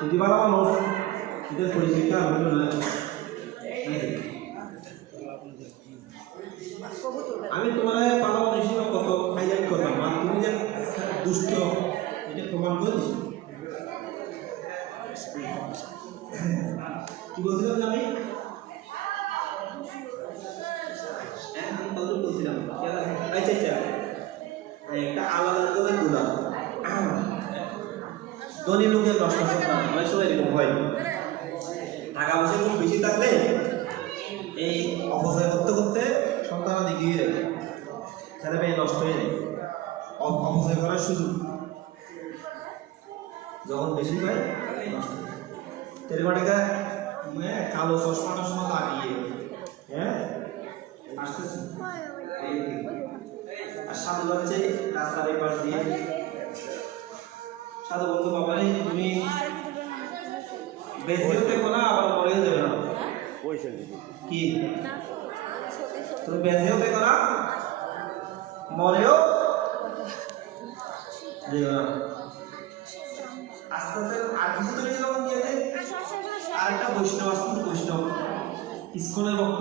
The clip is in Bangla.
যদি ভালো মানুষ এদের পরিচিকা হইল না। আমি তোমার ভালো মানুষ হিসেবে কত হাইলাইট করতাম, আর তুমি যে দুষ্ট এটা প্রমাণ করে দিচ্ছি। কি বলছিলাম আমি? আমি কত বলছিলাম? আচ্ছা আচ্ছা, একটা আলাদা করে তুলা ধনী লোকের নষ্ট সন্তান অনেক সময় এরকম হয়। টাকা পয়সা খুব বেশি থাকলে এই অপচয় করতে করতে সন্তান এগিয়ে যায়, ছেলে মেয়ে নষ্ট হয়ে যায়, অপচয় করার সুযোগ যখন বেশি পায় নষ্ট হয়। তেলবাটিকা কালো চশমা টশমা লাগিয়ে হ্যাঁ আসতেছি, আর সাধু যাচ্ছে রাস্তার এই পাশ দিয়ে। সাধু বলতো বাবা রে তুমি বেঁচেও দেখো না আবার মরেও যাবে না। কি তুমি বেঁচেও দেখো না মরেও যাবে না। আস্তে আস্তে আর কিছু তৈরি যখন দিয়েছে আরেকটা বৈষ্ণব আসতে, বৈষ্ণব ইস্কনের ভক্ত